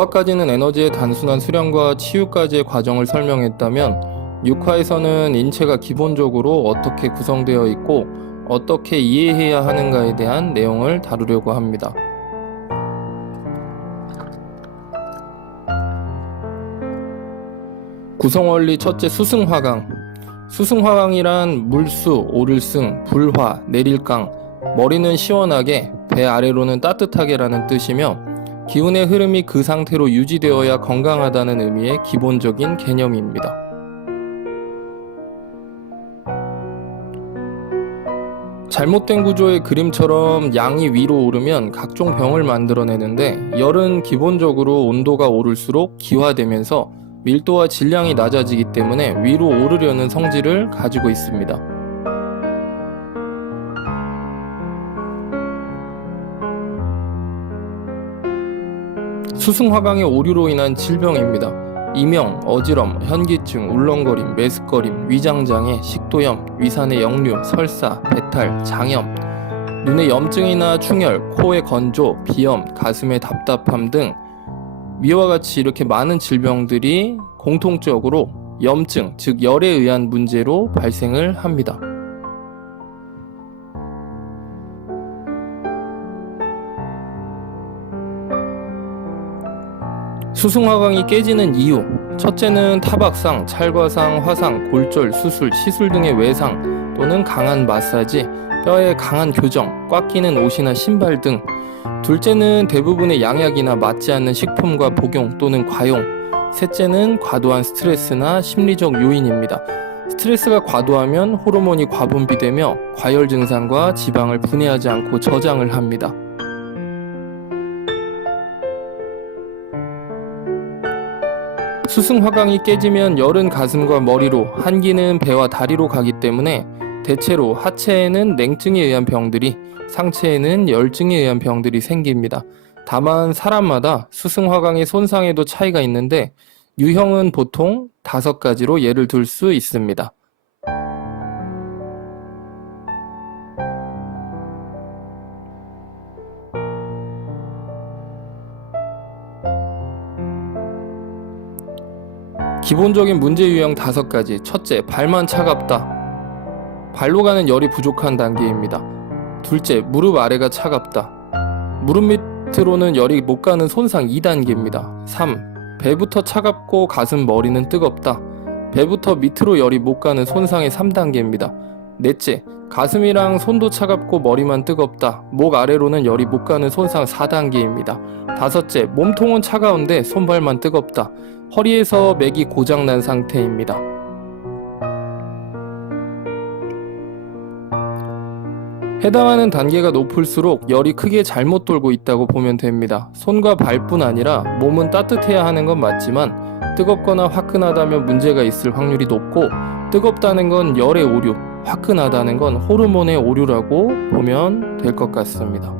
5화까지는 에너지의 단순한 수령과 치유까지의 과정을 설명했다면 6화에서는 인체가 기본적으로 어떻게 구성되어 있고 어떻게 이해해야 하는가에 대한 내용을 다루려고 합니다. 구성원리 첫째, 수승화강. 수승화강이란 물수, 오를승, 불화, 내릴강, 머리는 시원하게, 배 아래로는 따뜻하게 라는 뜻이며 기운의 흐름이 그 상태로 유지되어야 건강하다는 의미의 기본적인 개념입니다. 잘못된 구조의 그림처럼 양이 위로 오르면 각종 병을 만들어내는데, 열은 기본적으로 온도가 오를수록 기화되면서 밀도와 질량이 낮아지기 때문에 위로 오르려는 성질을 가지고 있습니다. 수승화강의 오류로 인한 질병입니다. 이명, 어지럼, 현기증, 울렁거림, 메스꺼림, 위장장애, 식도염, 위산의 역류, 설사, 배탈, 장염, 눈의 염증이나 충혈, 코의 건조, 비염, 가슴의 답답함 등 위와 같이 이렇게 많은 질병들이 공통적으로 염증, 즉 열에 의한 문제로 발생을 합니다. 수승화강이 깨지는 이유, 첫째는 타박상, 찰과상, 화상, 골절, 수술, 시술 등의 외상 또는 강한 마사지, 뼈의 강한 교정, 꽉 끼는 옷이나 신발 등. 둘째는 대부분의 양약이나 맞지 않는 식품과 복용 또는 과용. 셋째는 과도한 스트레스나 심리적 요인입니다. 스트레스가 과도하면 호르몬이 과분비되며 과열 증상과 지방을 분해하지 않고 저장을 합니다. 수승화강이 깨지면 열은 가슴과 머리로, 한기는 배와 다리로 가기 때문에 대체로 하체에는 냉증에 의한 병들이, 상체에는 열증에 의한 병들이 생깁니다. 다만 사람마다 수승화강의 손상에도 차이가 있는데 유형은 보통 5가지로 예를 들 수 있습니다. 기본적인 문제 유형 5가지. 첫째, 발만 차갑다. 발로 가는 열이 부족한 단계입니다. 둘째, 무릎 아래가 차갑다. 무릎 밑으로는 열이 못 가는 손상 2단계입니다. 3. 배부터 차갑고 가슴 머리는 뜨겁다. 배부터 밑으로 열이 못 가는 손상의 3단계입니다. 넷째, 가슴이랑 손도 차갑고 머리만 뜨겁다. 목 아래로는 열이 못 가는 손상 4단계입니다. 다섯째, 몸통은 차가운데 손발만 뜨겁다. 허리에서 맥이 고장난 상태입니다. 해당하는 단계가 높을수록 열이 크게 잘못 돌고 있다고 보면 됩니다. 손과 발뿐 아니라 몸은 따뜻해야 하는 건 맞지만 뜨겁거나 화끈하다면 문제가 있을 확률이 높고, 뜨겁다는 건 열의 오류, 화끈하다는 건 호르몬의 오류라고 보면 될 것 같습니다.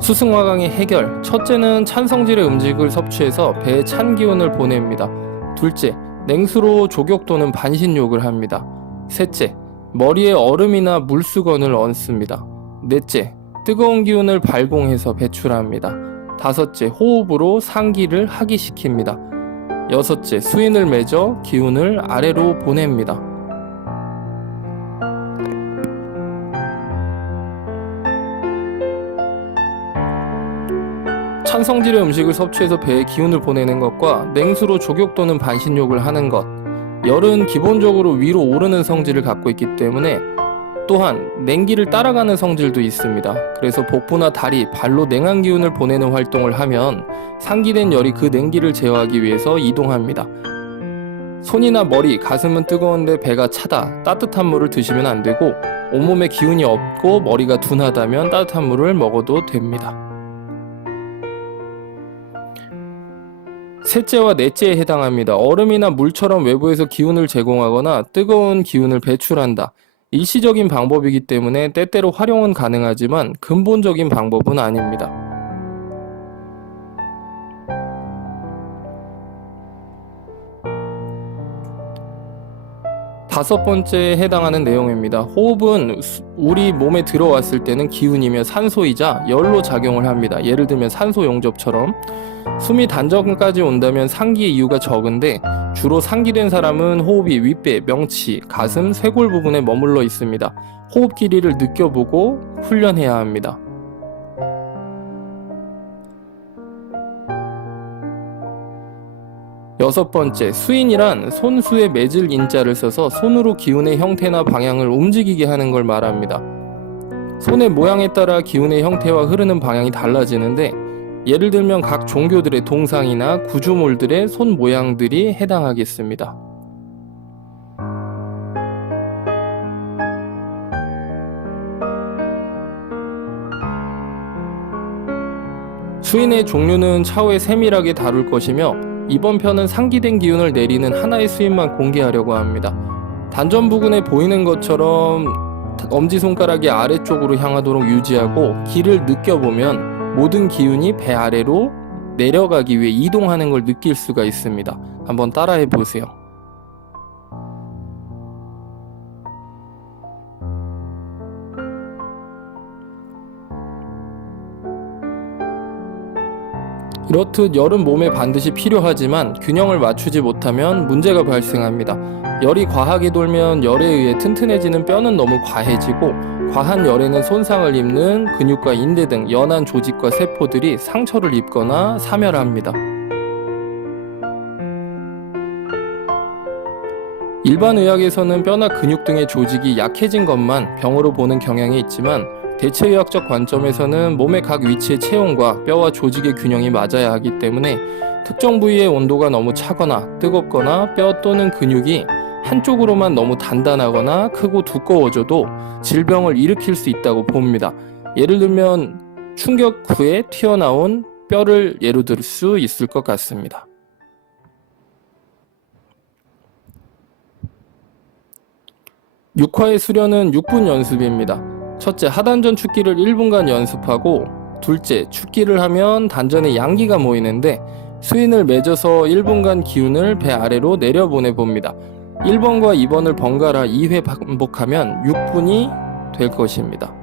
수승화강의 해결, 첫째는 찬 성질의 음식을 섭취해서 배에 찬 기운을 보냅니다. 둘째, 냉수로 족욕 또는 반신욕을 합니다. 셋째, 머리에 얼음이나 물수건을 얹습니다. 넷째, 뜨거운 기운을 발공해서 배출합니다. 다섯째, 호흡으로 상기를 하기시킵니다. 여섯째, 수인을 맺어 기운을 아래로 보냅니다. 찬 성질의 음식을 섭취해서 배에 기운을 보내는 것과 냉수로 족욕 또는 반신욕을 하는 것, 열은 기본적으로 위로 오르는 성질을 갖고 있기 때문에 또한 냉기를 따라가는 성질도 있습니다. 그래서 복부나 다리, 발로 냉한 기운을 보내는 활동을 하면 상기된 열이 그 냉기를 제어하기 위해서 이동합니다. 손이나 머리, 가슴은 뜨거운데 배가 차다, 따뜻한 물을 드시면 안 되고, 온몸에 기운이 없고 머리가 둔하다면 따뜻한 물을 먹어도 됩니다. 셋째와 넷째에 해당합니다. 얼음이나 물처럼 외부에서 기운을 제공하거나 뜨거운 기운을 배출한다. 일시적인 방법이기 때문에 때때로 활용은 가능하지만 근본적인 방법은 아닙니다. 5번째에 해당하는 내용입니다. 호흡은 우리 몸에 들어왔을 때는 기운이며 산소이자 열로 작용을 합니다. 예를 들면 산소 용접처럼. 숨이 단전까지 온다면 상기의 이유가 적은데 주로 상기된 사람은 호흡이 윗배, 명치, 가슴, 쇄골 부분에 머물러 있습니다. 호흡 길이를 느껴보고 훈련해야 합니다. 6번째, 수인이란 손수에 매질 인자를 써서 손으로 기운의 형태나 방향을 움직이게 하는 걸 말합니다. 손의 모양에 따라 기운의 형태와 흐르는 방향이 달라지는데 예를 들면 각 종교들의 동상이나 구조물들의 손 모양들이 해당하겠습니다. 수인의 종류는 차후에 세밀하게 다룰 것이며 이번 편은 상기된 기운을 내리는 하나의 수인만 공개하려고 합니다. 단전 부근에 보이는 것처럼 엄지손가락이 아래쪽으로 향하도록 유지하고 기를 느껴보면 모든 기운이 배 아래로 내려가기 위해 이동하는 걸 느낄 수가 있습니다. 한번 따라해 보세요. 이렇듯 열은 몸에 반드시 필요하지만 균형을 맞추지 못하면 문제가 발생합니다. 열이 과하게 돌면 열에 의해 튼튼해지는 뼈는 너무 과해지고 과한 열에는 손상을 입는 근육과 인대 등 연한 조직과 세포들이 상처를 입거나 사멸합니다. 일반 의학에서는 뼈나 근육 등의 조직이 약해진 것만 병으로 보는 경향이 있지만 대체의학적 관점에서는 몸의 각 위치의 체온과 뼈와 조직의 균형이 맞아야 하기 때문에 특정 부위의 온도가 너무 차거나 뜨겁거나 뼈 또는 근육이 한쪽으로만 너무 단단하거나 크고 두꺼워져도 질병을 일으킬 수 있다고 봅니다. 예를 들면 충격 후에 튀어나온 뼈를 예로 들 수 있을 것 같습니다. 육화의 수련은 6분 연습입니다. 첫째, 하단전 축기를 1분간 연습하고 둘째, 축기를 하면 단전에 양기가 모이는데 수인을 맺어서 1분간 기운을 배 아래로 내려보내 봅니다. 1번과 2번을 번갈아 2회 반복하면 6분이 될 것입니다.